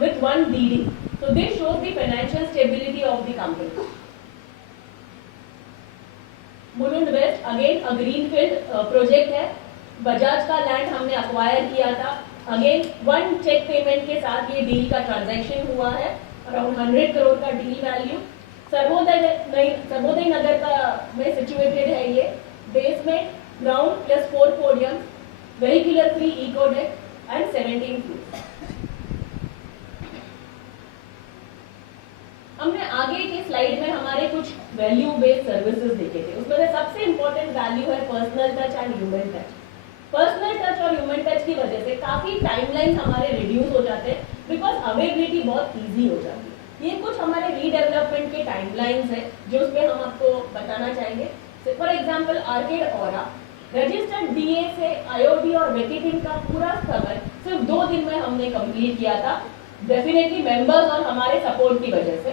with one DD. So this shows the financial stability of the company. Mulund west again a greenfield project है. बजाज का land हमने acquire किया था. Again 1 cheque payment के साथ ये डील का ट्रांजैक्शन हुआ है. अराउंड 100 करोड़ का डील वैल्यू. सर्वोदय नगर का में सिचुएटेड है ये. Basement, ground plus 4 podium, vehicular free eco deck and 17 floor. हमने आगे की स्लाइड में हमारे कुछ वैल्यू बेस्ड सर्विसेज देखे थे. उसमें से सबसे इंपॉर्टेंट वैल्यू है personal touch and human touch. Personal touch और ह्यूमन टच की वजह से काफी टाइमलाइन हमारे रिड्यूस हो जाते हैं बिकॉज अवेलेबिलिटी बहुत इजी हो जाती है. ये कुछ हमारे रीडेवलपमेंट के टाइमलाइंस है जो उसमें हम आपको बताना चाहेंगे. For example arcade aura registered DA से आईओडी और वेकेटिंग का पूरा स्थगन सिर्फ 2 दिन में हमने कंप्लीट किया था. डेफिनेटली मेंबर्स और हमारे सपोर्ट की वजह से.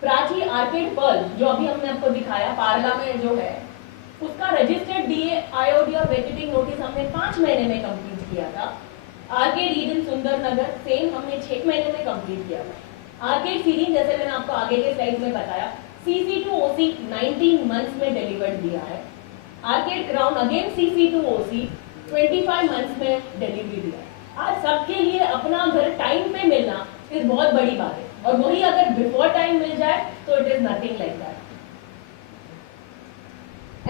प्राची आर्केड पर्ल जो अभी हमने आपको दिखाया पार्ला में जो है उसका रजिस्टर्ड डीए आईओडी और वेकेटिंग नोटिस हमने 5 महीने में कंप्लीट किया था. आर्केड ईडन सुंदर नगर सेम हमने 6 महीने में कंप्लीट किया था. आर्केड सीरीज जैसे मैंने आपको आगे के स्लाइड में बताया सीसी टू ओसी 19 मंथ्स में डिलीवर्ड दिया है. Arkade Crown again CC to OC 25 months में डिलीवरी दिया है. आज सबके लिए अपना घर टाइम पे मिलना इस बहुत बड़ी बात है और वही अगर बिफोर टाइम मिल जाए तो it is nothing like that.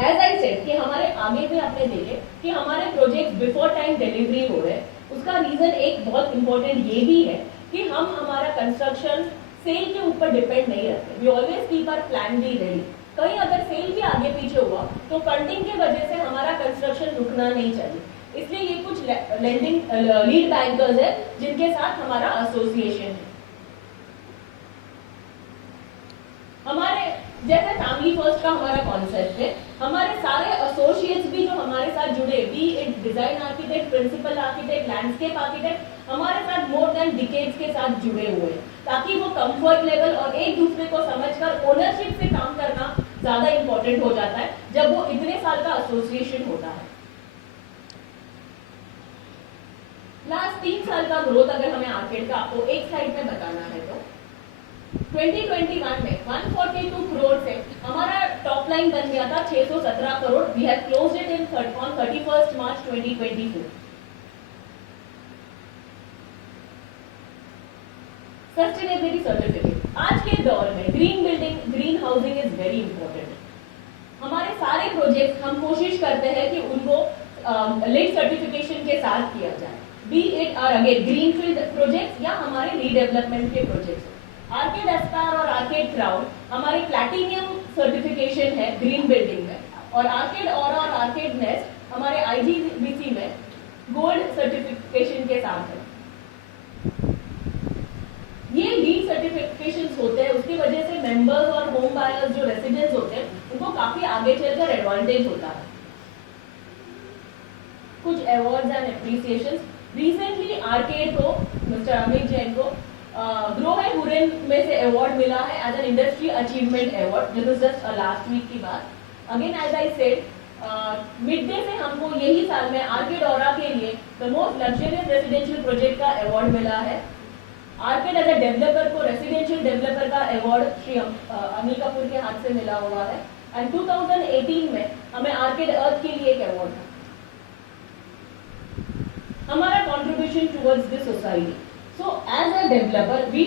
As I said कि हमारे आगे भी आपने देखे कि हमारे प्रोजेक्ट बिफोर टाइम डिलीवरी हो रहे हैं. उसका रीजन एक बहुत इंपॉर्टेंट ये भी है कि हम हमारा कंस्ट्रक्शन सेल के ऊपर डिपेंड नहीं रखते. We always keep our plan B ready. कहीं अगर सेल भी आगे पीछे हुआ तो फंडिंग की वजह से हमारा कंस्ट्रक्शन रुकना नहीं चाहिए. इसलिए ये कुछ लैंडिंग लीड बैंकर्स है जिनके साथ हमारा एसोसिएशन है. हमारे जैसे फैमिली फर्स्ट का हमारा कॉन्सेप्ट है. हमारे सारे एसोसिएट्स भी जो हमारे साथ जुड़े be it design architect, principal architect, landscape architect हमारे साथ मोर देन डिकेड्स के साथ जुड़े हुए हैं ताकि वो कंफर्ट लेवल और एक दूसरे को समझकर ओनरशिप से काम करना ज्यादा इंपॉर्टेंट हो जाता है जब वो इतने साल का एसोसिएशन होता है. लास्ट 3 साल का ग्रोथ अगर हमें आर्केड का आपको एक स्लाइड में बताना है तो 2021 में 142 करोड़ से हमारा टॉप लाइन बन गया था 617 crore. We have closed it in on 31 March 2024. Sustainability certificate. आज के दौर में green building, green housing is very important. हमारे सारे प्रोजेक्ट हम कोशिश करते हैं कि उनको लीड सर्टिफिकेशन के साथ किया जाए. Be it are again greenfield project या हमारे रीडेवलपमेंट के प्रोजेक्ट. आर्केड एस्पायर और आर्केड क्राउन हमारी प्लैटिनियम सर्टिफिकेशन है ग्रीन बिल्डिंग में और आर्केड ऑरा और आर्केड नेस्ट हमारे आईजीबीसी में गोल्ड सर्टिफिकेशन के साथ है. ये लीड सर्टिफिकेशंस होते हैं उसकी वजह से मेंबर्स और होम बायर्स जो रेसिडेंट्स होते हैं उनको काफी आगे चलकर एडवांटेज होता है. कुछ awards and appreciations. Recently Arkade को मिस्टर अमित जैन को ग्रो है हुरेन में से अवार्ड मिला है as an industry achievement award. This is just last week की बात. Again as I said mid day से हमको यही साल में आर्केड ऑरा के लिए the most luxurious residential project का अवार्ड मिला है. आर्केड एज ए डेवलपर को रेसिडेंशियल डेवलपर का अवार्ड श्री अनिल कपूर के हाथ से मिला हुआ है. एंड 2018 में हमें आर्केड अर्थ के लिए एक अवार्ड था. हमारा contribution towards this society. So as a developer, we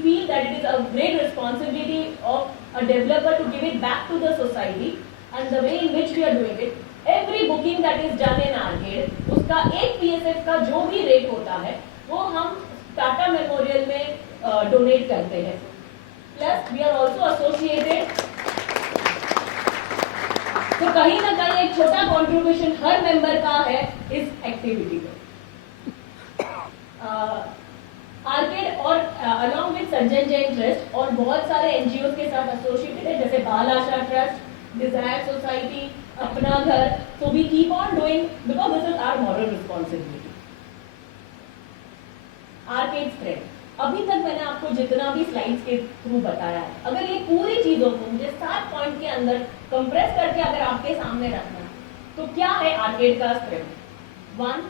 feel that it is a great responsibility of a developer to give it back to the society, and the way in which we are doing it, every booking that is done in Arcade, उसका एक PSF का जो भी rate होता है वो हम Tata memorial में डोनेट करते हैं. Plus we are also associated. तो कहीं ना कहीं एक छोटा कॉन्ट्रीब्यूशन हर मेंबर का है इस एक्टिविटी में. आर्केड और along with Sanjay Jain trust और बहुत सारे एनजीओ के साथ एसोसिएटेड है जैसे बाल आशा ट्रस्ट, डिजायर सोसाइटी, अपना घर. So we keep on doing because this is our moral responsibility. Arkade spread. अभी तक मैंने आपको जितना भी स्लाइड्स के थ्रू बताया है अगर ये पूरी चीजों को मुझे 7 पॉइंट के अंदर कंप्रेस करके अगर आपके सामने रखना तो क्या है आर्केड का spread. 1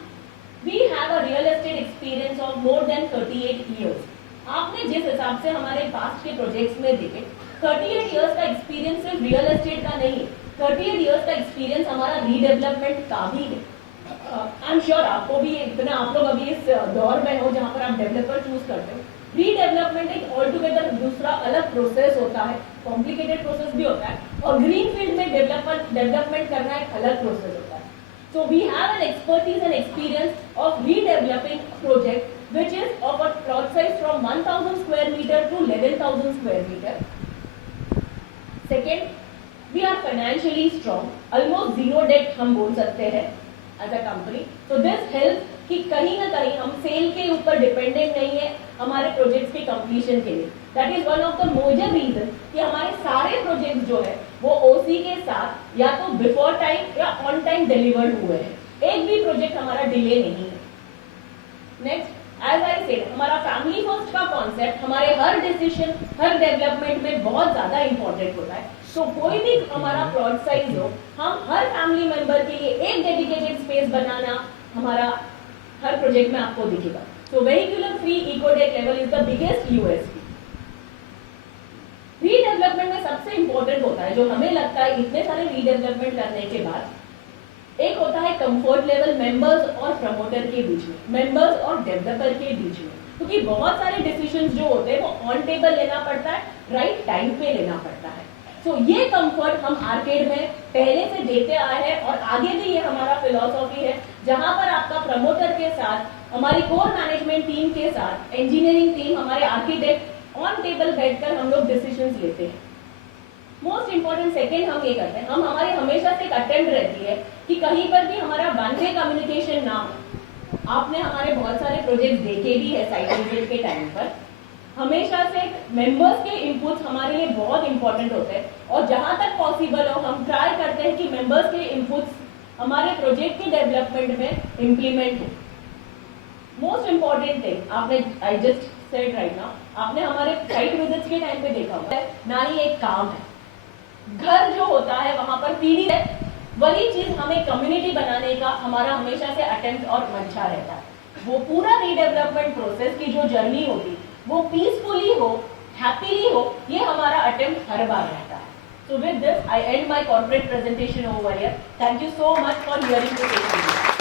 We have a real estate experience of more than 38 years. आपने जिस हिसाब से हमारे पास्ट के प्रोजेक्ट्स में देखे 38 इयर्स का एक्सपीरियंस सिर्फ रियल एस्टेट का नहीं है, 38 इयर्स का एक्सपीरियंस हमारा रीडेवलपमेंट का भी है। आई एम श्योर आपको भी इतना, आप लोग अभी इस दौर में हो जहां पर आप डेवलपर चूज करते हो। रीडेवलपमेंट एक ऑल टुगेदर दूसरा अलग प्रोसेस होता है, कॉम्प्लिकेटेड प्रोसेस भी होता है, और ग्रीन फील्ड में डेवलपमेंट करना एक अलग प्रोसेस होता है। So we have an expertise and experience of redeveloping a project which is of a plot size from 1000 square meter to 11,000 square meter. Second, we are financially strong, almost zero debt हम बोल सकते हैं as a company. So this helps कि कहीं ना कहीं हम cell के ऊपर डिपेंडेंट नहीं है हमारे प्रोजेक्ट्स की कंप्लीशन के लिए। That is one of the major reason कि हमारे सारे प्रोजेक्ट्स जो है वो ओसी के साथ या तो बिफोर टाइम या ऑन टाइम डिलीवर्ड हुए हैं, एक भी प्रोजेक्ट हमारा डिले नहीं है। नेक्स्ट, एज आई सेड, हमारा फैमिली फर्स्ट का कॉन्सेप्ट हमारे हर डिसीजन, हर डेवलपमेंट में बहुत ज्यादा इंपॉर्टेंट होता है। तो कोई भी हमारा प्लॉट साइज हो, हम हर फैमिली मेंबर के लिए एक डेडिकेटेड स्पेस बनाना हमारा हर प्रोजेक्ट में आपको दिखेगा। So vehicular free eco-deck level is the biggest USP. Redevelopment में सबसे इंपॉर्टेंट होता है जो हमें लगता है इतने सारे रीडेवलपमेंट करने के बाद, एक होता है कंफर्ट लेवल मेंबर्स और प्रमोटर के बीच में, मेंबर्स और डेवलपर के बीच में, क्योंकि बहुत सारे डिसीजंस जो होते हैं वो ऑन टेबल लेना पड़ता है, राइट टाइम पे लेना पड़ता है। तो ये कंफर्ट हम आर्केड में पहले से देते आए हैं और आगे भी ये हमारा फिलॉसफी है, जहां पर आपका प्रमोटर के साथ, हमारी कोर मैनेजमेंट टीम के साथ, इंजीनियरिंग टीम, हमारे आर्किटेक्ट ऑन टेबल बैठकर हम लोग डिसीजंस लेते हैं। मोस्ट इंपॉर्टेंट सेकेंड हम ये करते हैं, हम हमारे हमेशा से एक अटेम्प्ट रहती है कि कहीं पर भी हमारा वन वे कम्युनिकेशन ना हो। आपने हमारे बहुत सारे प्रोजेक्ट देखे भी है साइट विजिट के टाइम पर, हमेशा से मेंबर्स के इनपुट्स हमारे लिए बहुत इंपॉर्टेंट होते हैं, और जहां तक पॉसिबल हो हम ट्राई करते हैं कि मेंबर्स के इनपुट्स हमारे प्रोजेक्ट के डेवलपमेंट में इम्प्लीमेंट हो। मोस्ट इंपॉर्टेंट थिंग आपने, I just said right now, आपने हमारे साइट विजिट्स के टाइम पे देखा होगा, ना ही एक काम है, घर जो होता है वहां पर पीढ़ी है, वही चीज हमें कम्युनिटी बनाने का हमारा हमेशा से अटेम्प्ट और मंशा रहता है। वो पूरा रीडेवलपमेंट प्रोसेस की जो जर्नी होगी वो पीसफुली हो, हैप्पीली हो, ये हमारा अटेम्प्ट हर बार रहता है। So with this, I end my corporate presentation over here. Thank you so much for hearing the presentation.